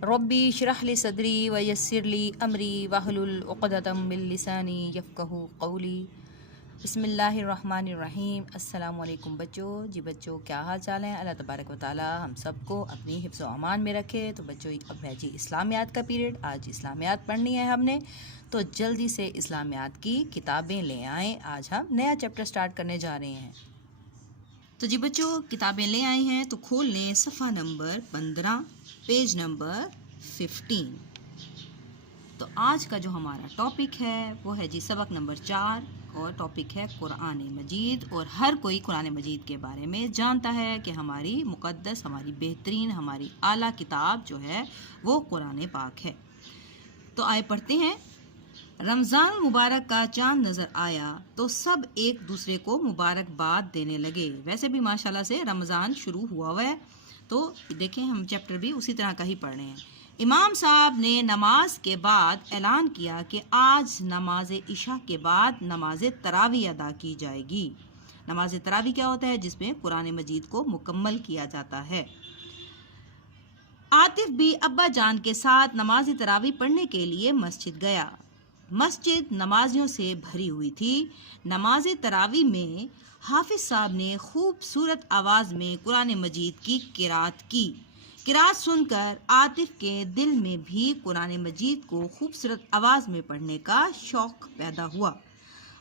रब्बी इश्रह ली सदरी व यस्सिर ली अमरी वहलुल उक़दतम मिन लिसानी यफ़क़हू क़ौली। बिस्मिल्लाहिर्रहमानिर्रहीम। अस्सलामु अलैकुम बच्चों। जी बच्चों, क्या हाल चाल है? अल्लाह तबारक व तआला हम सबको अपनी हिफ्ज़ व अमान में रखे। तो बच्चों, अब है जी इस्लामियात का पीरियड। आज इस्लामियात पढ़नी है हमने, तो जल्दी से इस्लामियात की किताबें ले आएँ। आज हम नया चैप्टर स्टार्ट करने जा रहे हैं। तो जी बच्चों, किताबें ले आए हैं तो खोल लें सफ़ा नंबर 15, पेज नंबर 15। तो आज का जो हमारा टॉपिक है वो है जी सबक नंबर 4 और टॉपिक है कुरान मजीद। और हर कोई कुरान मजीद के बारे में जानता है कि हमारी मुक़द्दस, हमारी बेहतरीन, हमारी आला किताब जो है वो कुरान पाक है। तो आए पढ़ते हैं। रमज़ान मुबारक का चांद नज़र आया तो सब एक दूसरे को मुबारकबाद देने लगे। वैसे भी माशाल्लाह से रमज़ान शुरू हुआ है, तो देखें हम चैप्टर भी उसी तरह का ही पढ़ रहे हैं। इमाम साहब ने नमाज के बाद ऐलान किया कि आज नमाज इशा के बाद नमाज तरावी अदा की जाएगी। नमाज तरावी क्या होता है? जिसमें कुरान मजीद को मुकम्मल किया जाता है। आतिफ भी अब्बा जान के साथ नमाज तरावी पढ़ने के लिए मस्जिद गया। मस्जिद नमाजियों से भरी हुई थी। नमाज तरावी में हाफिज साहब ने खूबसूरत आवाज़ में कुरान मजीद की किरात की। किरात सुनकर आतिफ के दिल में भी कुरान मजीद को खूबसूरत आवाज़ में पढ़ने का शौक़ पैदा हुआ।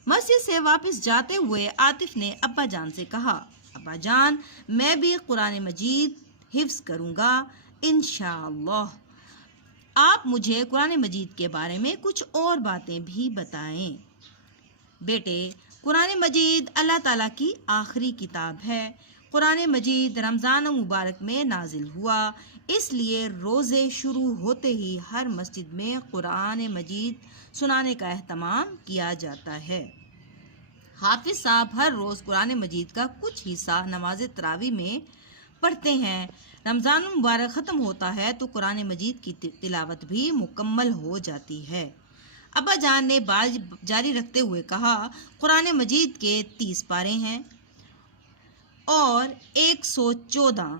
मस्जिद से वापस जाते हुए आतिफ ने अब्बा जान से कहा, अब्बा जान, मैं भी कुरान मजीद हिफ्ज़ करूँगा इंशाअल्लाह। आप मुझे कुरान मजीद के बारे में कुछ और बातें भी बताएं। बेटे, कुरान मजीद अल्लाह ताला की आखिरी किताब है। कुरान मजीद रमज़ान मुबारक में नाजिल हुआ, इसलिए रोज़े शुरू होते ही हर मस्जिद में कुरान मजीद सुनाने का एहतमाम किया जाता है। हाफिज साहब हर रोज़ कुरान मजीद का कुछ हिस्सा नमाज तरावी में पढ़ते हैं। रमज़ान मुबारक ख़त्म होता है तो कुरान मजीद की तिलावत भी मुकम्मल हो जाती है। अब्बा जान ने बात जारी रखते हुए कहा, कुरान मजीद के 30 पारे हैं और 114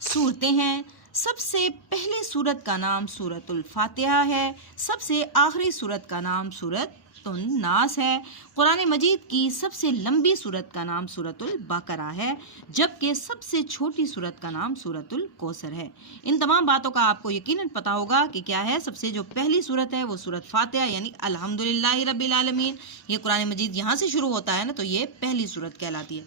सूरतें हैं। सबसे पहले सूरत का नाम सूरतुल फातिहा है। सबसे आखिरी सूरत का नाम सूरतुन नास है। कुरान मजीद की सबसे लंबी सूरत का नाम सूरतुल बकरा है, जबकि सबसे छोटी सूरत का नाम सूरतुल कौसर है। इन तमाम बातों का आपको यकीनन पता होगा कि क्या है। सबसे जो पहली सूरत है वो सूरत फातिहा यानी अल्हम्दुलिल्लाहि रब्बिल आलमीन। ये कुरान मजीद यहाँ से शुरू होता है ना, तो ये पहली सूरत कहलाती है।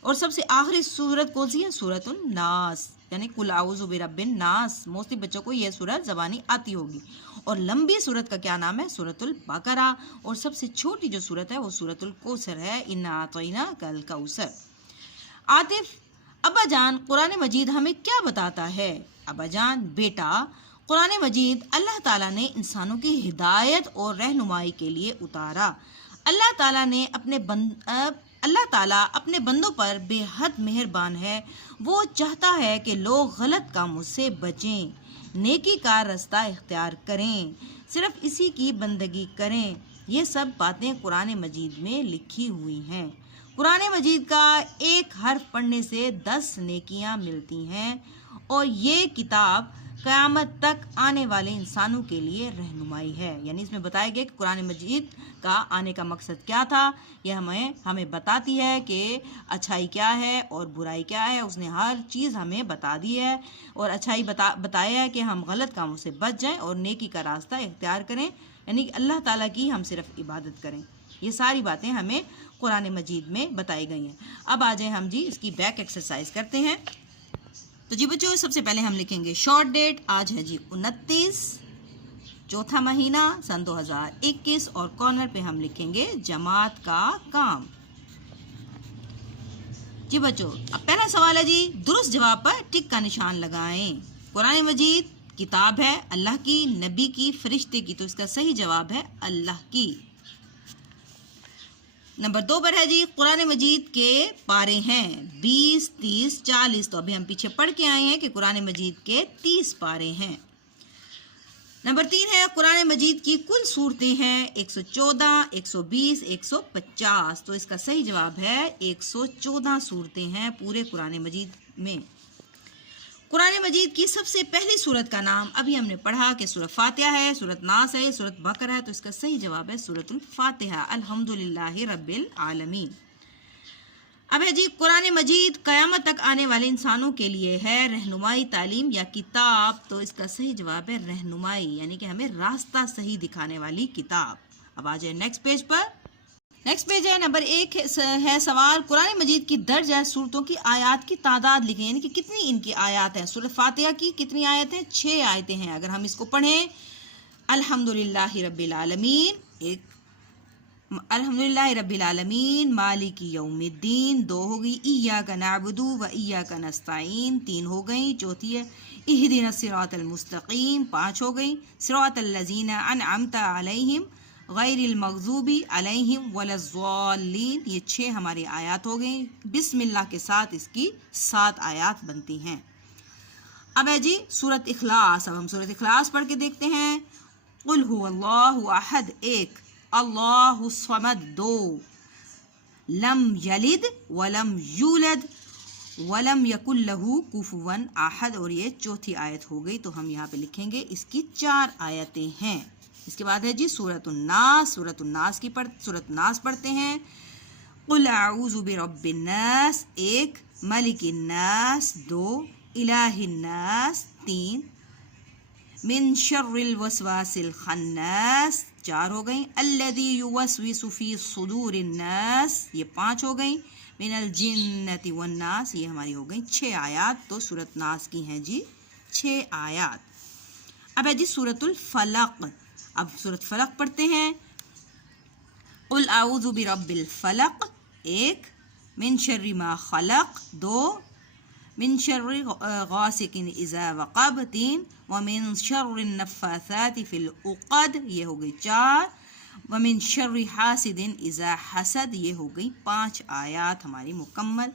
और सबसे आखिरी सूरत कौन सी है? सूरतुन नास यानी कुल आऊज़ु बिरब्बिन नास। मोस्टली बच्चों को यह सूरत ज़बानी आती होगी। और लंबी सूरत का क्या नाम है? सूरतुल बकरा। और सबसे छोटी जो सूरत है वो सूरतुल कौसर है। इन्ना आतैना कल कौसर। आतिफ, अब्बा जान, कुरान मजीद हमें क्या बताता है? अब्बा जान, बेटा, कुरान मजीद अल्लाह ताला ने इंसानों की हिदायत और रहनुमाई के लिए उतारा। अल्लाह ताला अपने बंदों पर बेहद मेहरबान है। वो चाहता है कि लोग गलत कामों से बचें, नेकी का रास्ता इख्तियार करें, सिर्फ इसी की बंदगी करें। ये सब बातें कुरान मजीद में लिखी हुई हैं। कुरान मजीद का एक हर्फ पढ़ने से 10 नेकियां मिलती हैं। और ये किताब क़यामत तक आने वाले इंसानों के लिए रहनुमाई है। यानी इसमें बताया गया कि कुरान मजीद का आने का मकसद क्या था। यह हमें बताती है कि अच्छाई क्या है और बुराई क्या है। उसने हर चीज़ हमें बता दी है। और अच्छाई बताया है कि हम गलत कामों से बच जाएं और नेकी का रास्ता इख्तियार करें, यानी कि अल्लाह ताला की हम सिर्फ इबादत करें। ये सारी बातें हमें कुरान मजीद में बताई गई हैं। अब आ जाए हम जी इसकी बैक एक्सरसाइज करते हैं। तो जी बच्चों, सबसे पहले हम लिखेंगे शॉर्ट डेट। आज है जी 29 चौथा महीना सन 2021। और कॉर्नर पे हम लिखेंगे जमात का काम। जी बच्चों, अब पहला सवाल है जी, दुरुस्त जवाब पर टिक का निशान लगाएं। कुरान मजीद किताब है अल्लाह की, नबी की, फरिश्ते की, तो इसका सही जवाब है अल्लाह की। नंबर 2 पर है जी, कुरान मजीद के पारे हैं 20, 30, 40। तो अभी हम पीछे पढ़ के आए हैं कि कुरान मजीद के 30 पारे हैं। नंबर 3 है, कुरान मजीद की कुल सूरतें हैं 114, 120, 150। तो इसका सही जवाब है 114 सूरतें हैं पूरे कुरान मजीद में। قرآن مجید کی سب سے پہلی سورت کا نام ابھی ہم نے پڑھا کہ سورۃ فاتحہ ہے، سورۃ ناس ہے، سورۃ بقرہ ہے، تو اس کا صحیح جواب ہے سورۃ الفاتحہ، الحمدللہ رب العالمین۔ اب ہے جی قرآن مجید قیامت تک آنے والے انسانوں کے لیے ہے رہنمائی، تعلیم یا کتاب، تو اس کا صحیح جواب ہے رہنمائی، یعنی کہ ہمیں راستہ صحیح دکھانے والی کتاب۔ اب آ جائے نیکسٹ پیج پر۔ نیکسٹ پیج ہے نمبر 1 ہے سوال، قرآن مجید کی درج صورتوں کی آیات کی تعداد لکھیں، یعنی کہ کتنی ان کی آیات ہیں۔ سورۃ فاتحہ کی کتنی آیت ہیں؟ 6 آیتیں ہیں۔ اگر ہم اس کو پڑھیں، الحمدللہ رب العالمین، الحمدللہ رب العالمین مالک یوم الدین 2 ہو گئی، ایاک نعبد و ایاک نستعین 3 ہو گئی، چوتھی ہے اہدنا الصراط المستقیم 5 ہو گئی، صراط الذین انعمت علیہم غیر المغضوب علیہم ولا الضالین، یہ 6 ہماری آیات ہو گئیں۔ بسم اللہ کے ساتھ اس کی 7 آیات بنتی ہیں۔ اب ہے جی سورۃ اخلاص، اب ہم سورۃ اخلاص پڑھ کے دیکھتے ہیں۔ قل هو اللہ احد 1، اللہ الصمد 2، لم یلد ولم یولد ولم یکن لہ کفوا احد، اور یہ چوتھی آیت ہو گئی، تو ہم یہاں پہ لکھیں گے اس کی 4 آیتیں ہیں۔ اس کے بعد ہے جی سورۃ الناس، سورۃ الناس پڑھتے ہیں۔ قل اعوذ برب الناس 1، ملک الناس 2، الہ الناس 3، من شر الوسواس الخناس 4 ہو گئیں، الذی یوسوس فی صدور الناس یہ 5 ہو گئیں، من الجنۃ والناس یہ ہماری ہو گئیں 6 آیات، تو سورۃ ناس کی ہیں جی 6 آیات۔ اب ہے جی سورۃ الفلق، اب سورۃ فلق پڑھتے ہیں۔ قل اعوذ برب الفلق 1، من شر ما خلق 2، من شر غاسق اذا وقب 3، ومن شر النفاثات فی العقد یہ ہو گئی 4، ومن شر حاسد اذا حسد یہ ہو گئی 5 آیات ہماری مکمل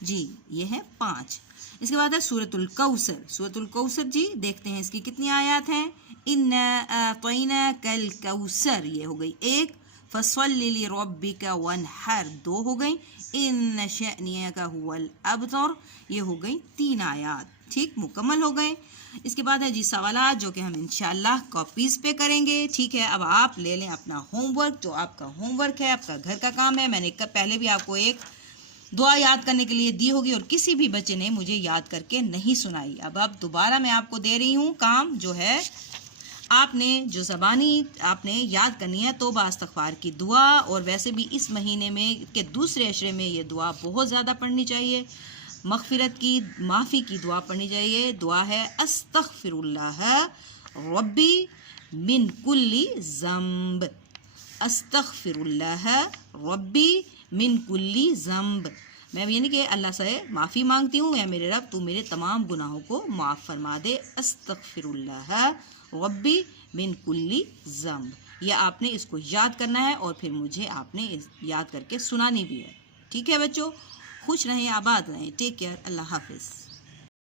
جی، یہ ہیں 5۔ اس کے بعد ہے سورۃ الکوثر، سورۃ الکوثر جی دیکھتے ہیں اس کی کتنی آیات ہیں۔ انا اعطیناک الکوثر یہ ہو گئی 1، فصل لربک وانحر 2 ہو گئیں، ان شأنک هو الابتر یہ ہو گئی 3 آیات، ٹھیک مکمل ہو گئے۔ اس کے بعد ہے جی سوالات جو کہ ہم انشاءاللہ کاپیز پہ کریں گے، ٹھیک ہے۔ اب آپ لے لیں اپنا ہوم ورک، جو آپ کا ہوم ورک ہے، آپ کا گھر کا کام ہے۔ میں نے پہلے بھی آپ کو ایک دعا یاد کرنے کے لیے دی ہوگی اور کسی بھی بچے نے مجھے یاد کر کے نہیں سنائی۔ اب دوبارہ میں آپ کو دے رہی ہوں کام، جو ہے آپ نے جو زبانی آپ نے یاد کرنی ہے توبہ استغفار کی دعا، اور ویسے بھی اس مہینے میں کے دوسرے عشرے میں یہ دعا بہت زیادہ پڑھنی چاہیے، مغفرت کی معافی کی دعا پڑھنی چاہیے۔ دعا ہے استغفر اللہ ربی من کل ذنب، استغفر اللہ ربی من کل ذنب، میں یعنی کہ اللہ سے معافی مانگتی ہوں، اے میرے رب تو میرے تمام گناہوں کو معاف فرما دے، استغفر اللہ ربی من کل ذنب، یہ آپ نے اس کو یاد کرنا ہے اور پھر مجھے آپ نے یاد کر کے سنانی بھی ہے، ٹھیک ہے بچوں۔ خوش رہیں، آباد رہیں، ٹیک کیئر، اللہ حافظ۔